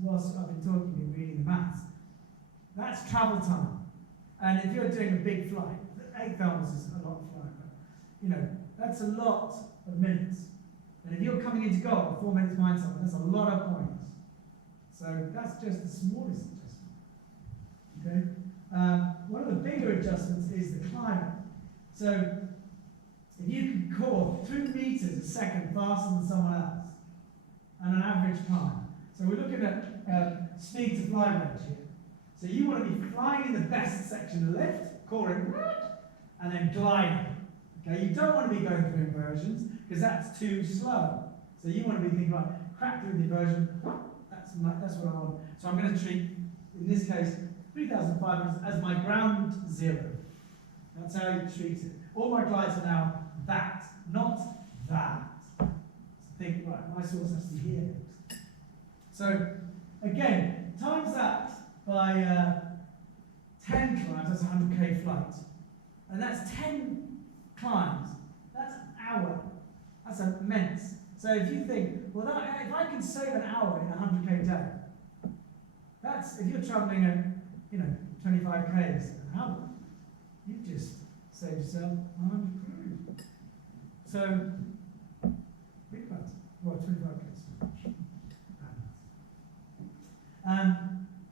whilst I've been talking, been reading the maths. That's travel time. And if you're doing a big flight, 8 kilometers is a lot of flying, but you know, that's a lot of minutes. And if you're coming into goal 4 minutes behind someone, that's a lot of points. So that's just the smallest adjustment. Okay? One of the bigger adjustments is the climate. So if you can core 2 meters a second faster than someone else, and an average time. So we're looking at speed to fly range here. So you want to be flying in the best section of the lift, coring, and then gliding. Okay, you don't want to be going through inversions because that's too slow. So you want to be thinking like crack through the inversion. That's what I want. So I'm going to treat, in this case, 3,500 as my ground zero. That's how you treat it. All my glides are now that, not that. So think, right, my source has to be here. So again, times that by 10 climbs, that's a 100k flight. And that's 10 climbs, that's an hour. That's immense. So if you think, well, if I can save an hour in a 100k day, that's, if you're traveling at, 25k's an hour, you've just saved yourself 100 cruise. So, think about it. Well, 25k's.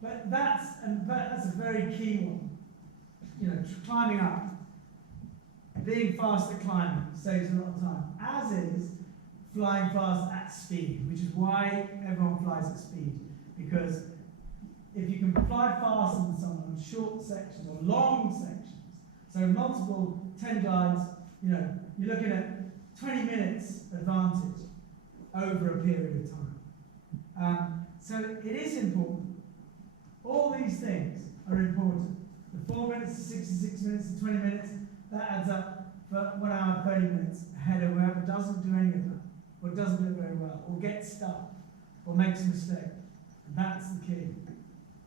But that's a very key one. Climbing up, being fast at climbing saves a lot of time, as is flying fast at speed, which is why everyone flies at speed. Because if you can fly faster than someone on short sections or long sections, so multiple 10 glides, you're looking at 20 minutes advantage over a period of time. So it is important. All these things are important. The 4 minutes to 66 minutes to 20 minutes, that adds up for 1 hour, 30 minutes ahead of whoever doesn't do any of that, or doesn't do it very well, or gets stuck, or makes a mistake. And that's the key.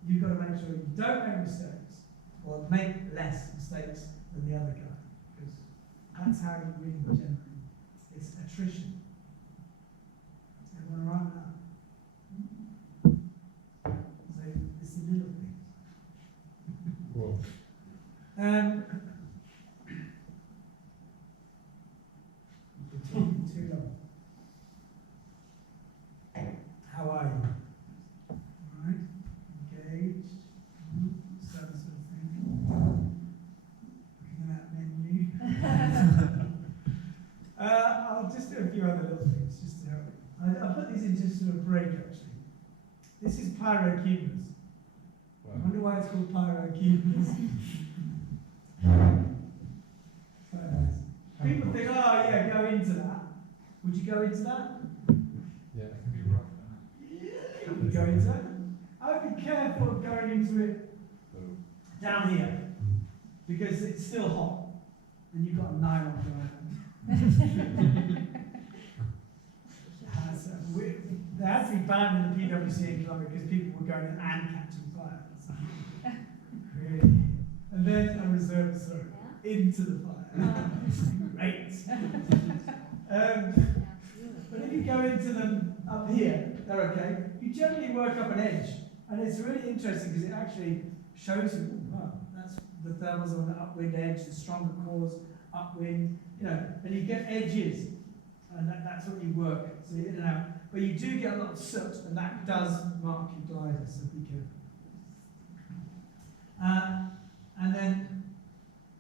You've got to make sure you don't make mistakes, or make less mistakes than the other guy, because that's how you really generate. It's attrition. Everyone right now? So it's the little things. Cool. You're talking too long. How are you? Alright, engaged, that sort of thing. Looking at that menu. I'll just do a few other little things just to help. I'll put these in just sort of break actually. This is pyrocumulus. Wow. I wonder why it's called pyrocumulus. Quite nice. People think, oh yeah, go into that. Would you go into that? Yeah. Yeah, you would go into it. I would be careful of going into it down here, because it's still hot, and you've got a nylon around. They had to be banned in the PwC in Colombia because people were going in and catching fire. Really. And then a reserve throw into the fire. Great. But if you go into them up here, they're okay. You generally work up an edge, and it's really interesting because it actually shows you, oh, wow, that's the thermals on the upwind edge, the stronger cores, upwind, and you get edges, and that's what you work, so in and out. But you do get a lot of soot, and that does mark your glider, so be careful. And then,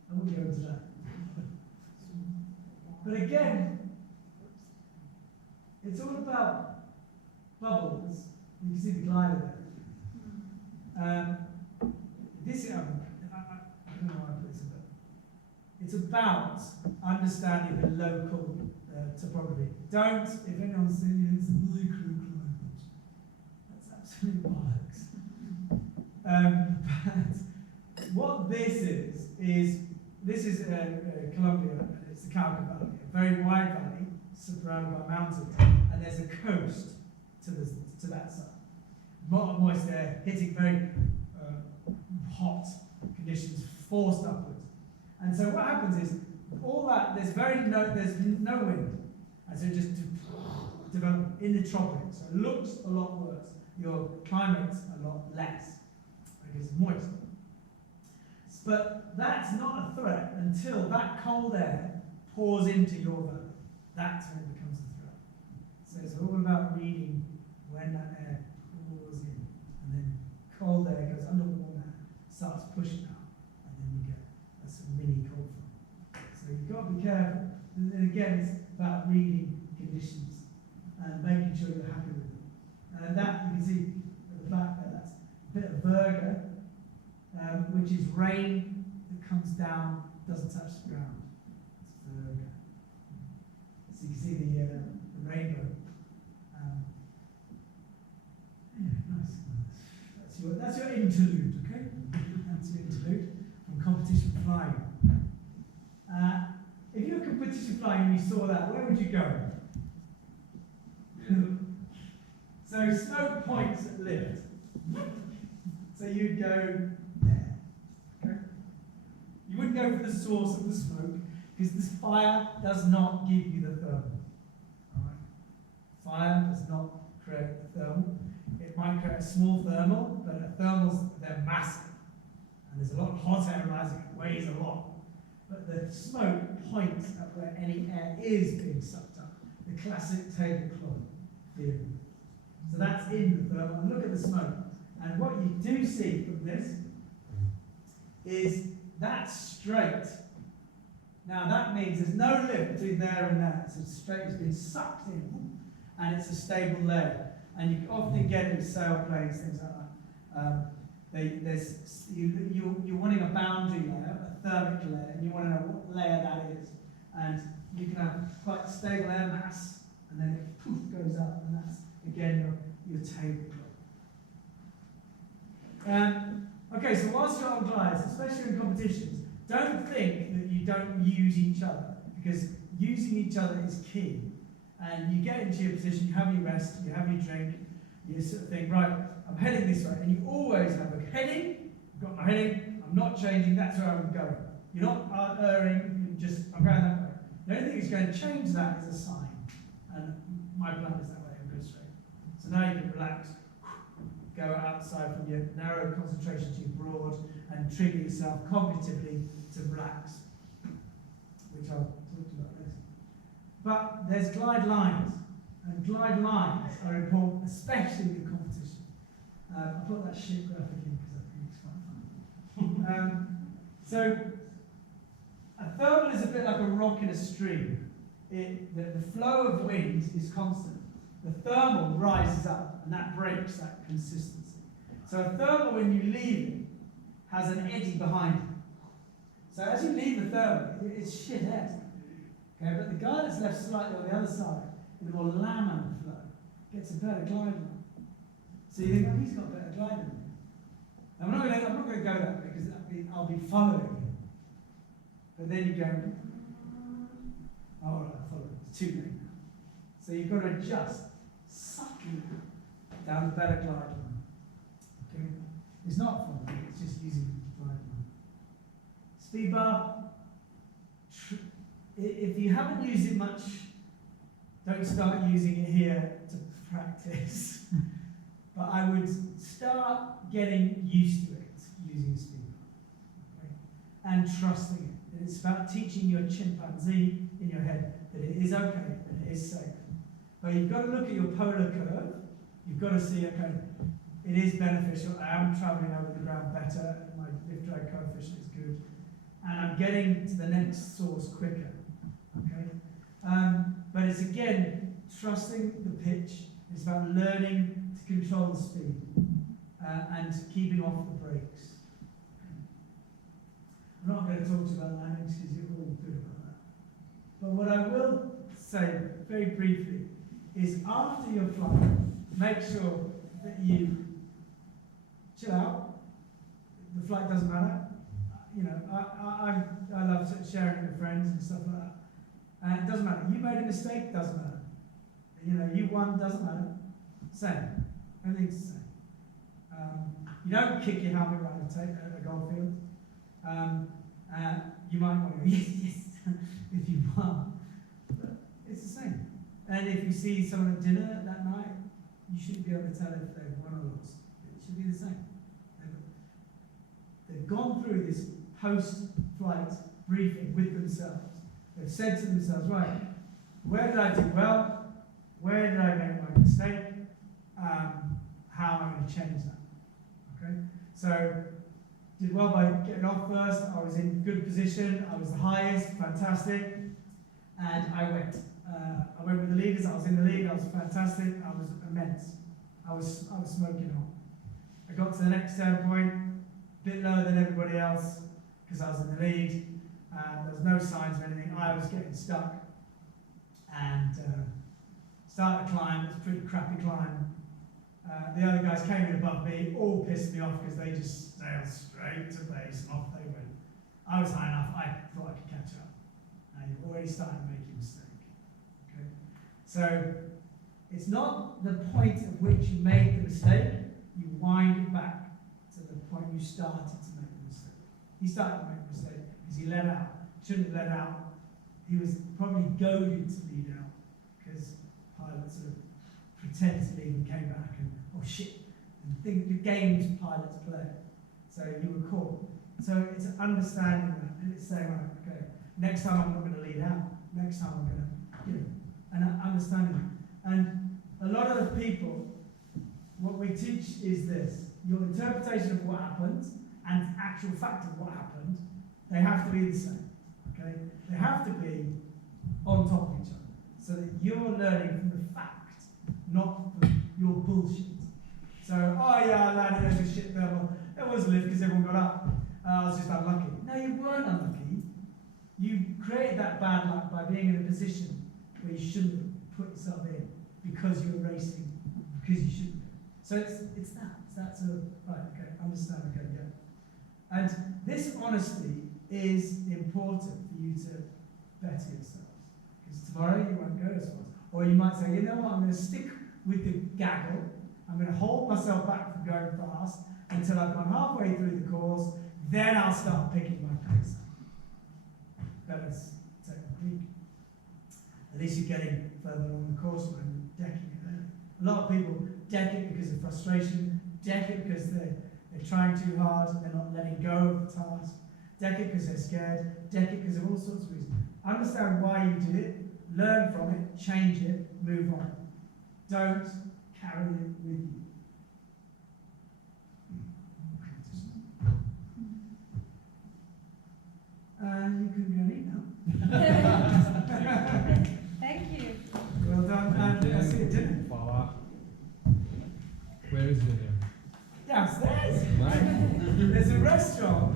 I won't go into that. But again, it's all about bubbles. You can see the glider there. This, I don't know why I put this in, but it's about understanding the local topography. Don't, if anyone's saying it's microclimate, that's absolute bollocks. But what this is Colombia, and it's the Cauca Valley, a very wide valley surrounded by mountains, and there's a coast to that side. Moist air hitting very hot conditions, forced upwards. And so what happens is, all that, there's no wind, and so it just develops in the tropics. So it looks a lot worse. your climate's a lot less because it's moist. But that's not a threat until that cold air pours into your valve. That's when it becomes a threat. So it's all about reading when that air pours in, and then cold air goes under warm air, starts pushing out, and then you get a sort of mini cold front. So you've got to be careful. And again, it's about reading conditions and making sure you're happy with them. And that, you can see at the back there, that's a bit of Virgo, which is rain that comes down, doesn't touch the ground. It's Virgo. So you can see the rainbow. Yeah, nice. That's your interlude, okay? That's your interlude from competition flying. If you were competition flying and you saw that, where would you go? So smoke points at lift. So you'd go there. Okay? You wouldn't go for the source of the smoke because this fire does not give you the thermal. Alright? Fire does not create a thermal. It might create a small thermal, but a thermal's, they're massive. And there's a lot of hot air rising, it weighs a lot. But the smoke points at where any air is being sucked up. The classic tablecloth theory. So that's in the thermal. And look at the smoke. And what you do see from this is that's straight. Now that means there's no lift between there and there. It's straight, it's been sucked in, and it's a stable layer. And you can often get in sailplanes, things like that. You're wanting a boundary layer, a thermic layer, and you want to know what layer that is. And you can have quite stable air mass, and then it poof goes up, and that's again your tablecloth. Okay, so whilst you're on glides, especially in competitions, don't think that you don't use each other, because using each other is key. And you get into your position, you have your rest, you have your drink, you sort of think, right, I'm heading this way, and you always have a heading, I've got my heading, I'm not changing, that's where I'm going. You're not erring, I'm going that way. The only thing that's going to change that is a sign. And my plan is that way, I'm going straight. So now you can relax, go outside from your narrow concentration to your broad, and trigger yourself cognitively to relax, which I'll talk to you about later. But there's glide lines, and glide lines are important, especially in competition. I put that shit graphic in because I think it's quite funny. So a thermal is a bit like a rock in a stream. The flow of wind is constant. The thermal rises up, and that breaks that consistency. So a thermal, when you leave it, has an eddy behind it. So as you leave the thermal, it's shit air. Okay, but the guy that's left slightly on the other side, in a more laminar flow, gets a better glide line. So you think, oh, he's got a better glide than me. I'm not going to go that way because I'll be following him. But then you go, oh, all right, I'll follow him. It's too late now. So you've got to adjust, sucking down the better glide line. Okay, it's not following; it's just using the glide line. Speed bar. If you haven't used it much, don't start using it here to practice. But I would start getting used to it, using a speed bar, okay? And trusting it. It's about teaching your chimpanzee in your head that it is okay, that it is safe. But you've got to look at your polar curve. You've got to see, okay, it is beneficial. I am traveling over the ground better. My lift drag coefficient is good. And I'm getting to the next source quicker. Okay? But it's again trusting the pitch. It's about learning to control the speed and keeping off the brakes. I'm not going to talk to you about landings because you're all good about that. But what I will say very briefly is after your flight, make sure that you chill out. The flight doesn't matter. You know, I love sharing with friends and stuff like that. And it doesn't matter. You made a mistake, doesn't matter. You know, you won, doesn't matter. Same. Everything's the same. You don't kick your helmet around a golf field. You might want to go, yes, yes, if you won. But it's the same. And if you see someone at dinner that night, you shouldn't be able to tell if they've won or lost. It should be the same. They've gone through this post-flight briefing with themselves. They've said to themselves, right, where did I do well? Where did I make my mistake? How am I going to change that? Okay? So, did well by getting off first. I was in good position. I was the highest, fantastic. And I went. I went with the leaders. I was in the lead. I was fantastic. I was immense. I was smoking hot. I got to the next turn point, a bit lower than everybody else because I was in the lead. There was no signs of anything. I was getting stuck. And started to climb. It was a pretty crappy climb. The other guys came in above me, all pissed me off because they just sailed straight to base and off they went. I was high enough, I thought I could catch up. And you've already started making a mistake. Okay? So it's not the point at which you made the mistake, you wind it back to the point you started to make the mistake. He started to make a mistake because he let out. Shouldn't have let out. He was probably goaded to lead out because pilots sort of pretend to leave and came back and, oh shit, and think the games pilots play. So you were caught. So it's understanding that, and it's saying, right, okay, next time I'm not going to lead out. Next time I'm going to, you know, and understanding that. And a lot of the people, what we teach is this: your interpretation of what happened and actual fact of what happened, they have to be the same. Okay, they have to be on top of each other, so that you're learning from the fact, not from your bullshit. So, oh yeah, I landed over shit there. Well, it was a lift because everyone got up. I was just unlucky. No, you weren't unlucky. You created that bad luck by being in a position where you shouldn't have put yourself in because you were racing, because you shouldn't have. So it's that sort of, right, okay, understand, okay, yeah. And this honesty is important for you to better yourselves. Because tomorrow you won't go as fast. Or you might say, you know what, I'm going to stick with the gaggle. I'm going to hold myself back from going fast until I've gone halfway through the course. Then I'll start picking my pace up. Better technique. At least you're getting further along the course when you're decking it early. A lot of people deck it because of frustration, deck it because they're trying too hard, they're not letting go of the task, deck it because they're scared, deck it because of all sorts of reasons. Understand why you did it, learn from it, change it, move on. Don't carry it with you. You can go and eat now. Thank you. Well done, and I see a dinner. Voila. Where is dinner? Downstairs. Right. There's a restaurant.